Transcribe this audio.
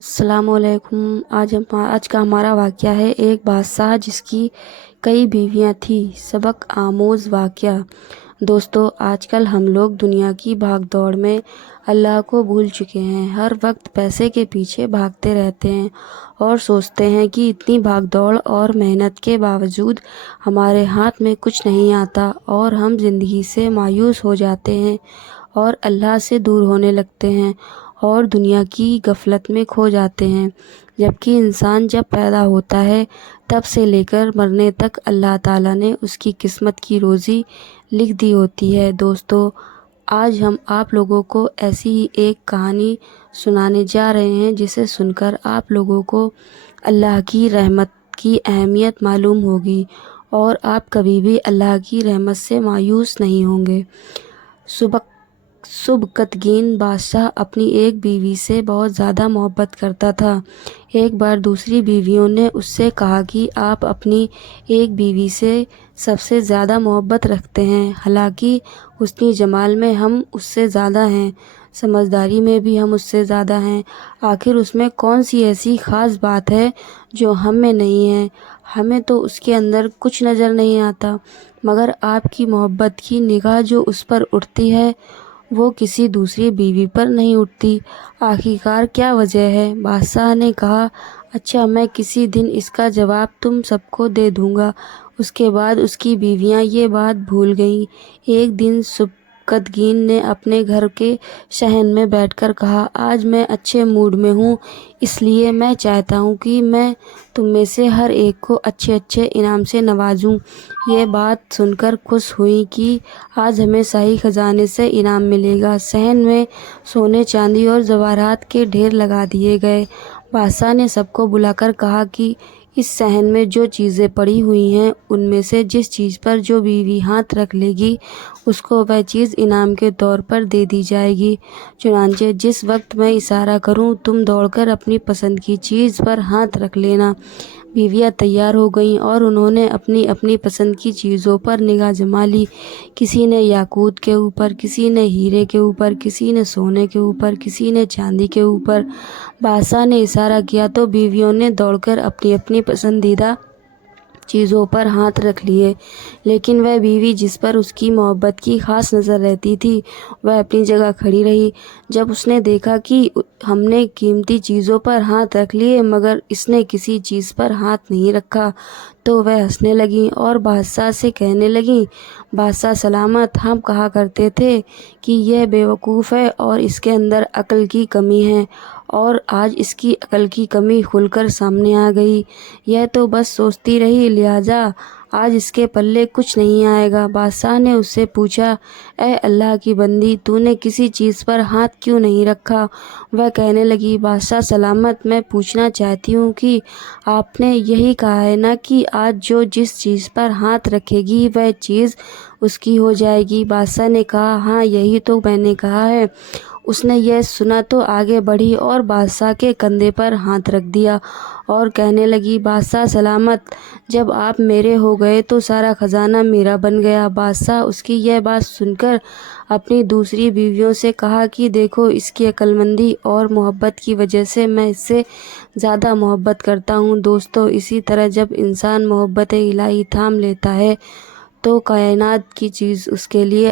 السلام علیکم۔ آج کا ہمارا واقعہ ہے ایک بادشاہ جس کی کئی بیویاں تھیں۔ سبق آموز واقعہ۔ دوستو، آج کل ہم لوگ دنیا کی بھاگ دوڑ میں اللہ کو بھول چکے ہیں۔ ہر وقت پیسے کے پیچھے بھاگتے رہتے ہیں اور سوچتے ہیں کہ اتنی بھاگ دوڑ اور محنت کے باوجود ہمارے ہاتھ میں کچھ نہیں آتا اور ہم زندگی سے مایوس ہو جاتے ہیں اور اللہ سے دور ہونے لگتے ہیں اور دنیا کی غفلت میں کھو جاتے ہیں، جبکہ انسان جب پیدا ہوتا ہے تب سے لے کر مرنے تک اللہ تعالیٰ نے اس کی قسمت کی روزی لکھ دی ہوتی ہے۔ دوستو، آج ہم آپ لوگوں کو ایسی ہی ایک کہانی سنانے جا رہے ہیں جسے سن کر آپ لوگوں کو اللہ کی رحمت کی اہمیت معلوم ہوگی اور آپ کبھی بھی اللہ کی رحمت سے مایوس نہیں ہوں گے۔ سبکتگین بادشاہ اپنی ایک بیوی سے بہت زیادہ محبت کرتا تھا۔ ایک بار دوسری بیویوں نے اس سے کہا کہ آپ اپنی ایک بیوی سے سب سے زیادہ محبت رکھتے ہیں، حالانکہ حسن جمال میں ہم اس سے زیادہ ہیں، سمجھداری میں بھی ہم اس سے زیادہ ہیں، آخر اس میں کون سی ایسی خاص بات ہے جو ہم میں نہیں ہے؟ ہمیں تو اس کے اندر کچھ نظر نہیں آتا، مگر آپ کی محبت کی نگاہ جو اس پر اٹھتی ہے وہ کسی دوسری بیوی پر نہیں اٹھتی، آخرکار کیا وجہ ہے؟ بادشاہ نے کہا، اچھا، میں کسی دن اس کا جواب تم سب کو دے دوں گا۔ اس کے بعد اس کی بیویاں یہ بات بھول گئیں۔ ایک دن سبکتگین نے اپنے گھر کے صحن میں بیٹھ کر کہا، آج میں اچھے موڈ میں ہوں، اس لیے میں چاہتا ہوں کہ میں تم میں سے ہر ایک کو اچھے اچھے انعام سے نوازوں۔ یہ بات سن کر خوش ہوئیں کہ آج ہمیں شاہی خزانے سے انعام ملے گا۔ صحن میں سونے، چاندی اور زیورات کے ڈھیر لگا دیے گئے۔ بادشاہ نے سب کو بلا کر کہا کہ اس صحن میں جو چیزیں پڑی ہوئی ہیں ان میں سے جس چیز پر جو بیوی ہاتھ رکھ لے گی اس کو وہ چیز انعام کے طور پر دے دی جائے گی۔ چنانچہ جس وقت میں اشارہ کروں تم دوڑ کر اپنی پسند کی چیز پر ہاتھ رکھ لینا۔ بیویاں تیار ہو گئیں اور انہوں نے اپنی اپنی پسند کی چیزوں پر نگاہ جما لی۔ کسی نے یاقوت کے اوپر، کسی نے ہیرے کے اوپر، کسی نے سونے کے اوپر، کسی نے چاندی کے اوپر۔ بادشاہ نے اشارہ کیا تو بیویوں نے دوڑ کر اپنی اپنی پسندیدہ چیزوں پر ہاتھ رکھ لیے، لیکن وہ بیوی جس پر اس کی محبت کی خاص نظر رہتی تھی وہ اپنی جگہ کھڑی رہی۔ جب اس نے دیکھا کہ ہم نے قیمتی چیزوں پر ہاتھ رکھ لیے مگر اس نے کسی چیز پر ہاتھ نہیں رکھا تو وہ ہنسنے لگیں اور بادشاہ سے کہنے لگیں، بادشاہ سلامت، ہم کہا کرتے تھے کہ یہ بیوقوف ہے اور اس کے اندر عقل کی کمی ہے، اور آج اس کی عقل کی کمی کھل کر سامنے آ گئی۔ یہ تو بس سوچتی رہی، لہٰذا آج اس کے پلے کچھ نہیں آئے گا۔ بادشاہ نے اس سے پوچھا، اے اللہ کی بندی، تو نے کسی چیز پر ہاتھ کیوں نہیں رکھا؟ وہ کہنے لگی، بادشاہ سلامت، میں پوچھنا چاہتی ہوں کہ آپ نے یہی کہا ہے نا کہ آج جو جس چیز پر ہاتھ رکھے گی وہ چیز اس کی ہو جائے گی؟ بادشاہ نے کہا، ہاں، یہی تو میں نے کہا ہے۔ اس نے یہ سنا تو آگے بڑھی اور بادشاہ کے کندھے پر ہاتھ رکھ دیا اور کہنے لگی، بادشاہ سلامت، جب آپ میرے ہو گئے تو سارا خزانہ میرا بن گیا۔ بادشاہ اس کی یہ بات سن کر اپنی دوسری بیویوں سے کہا کہ دیکھو، اس کی عقل مندی اور محبت کی وجہ سے میں اس سے زیادہ محبت کرتا ہوں۔ دوستو، اسی طرح جب انسان محبت الہی تھام لیتا ہے تو کائنات کی چیز اس کے لیے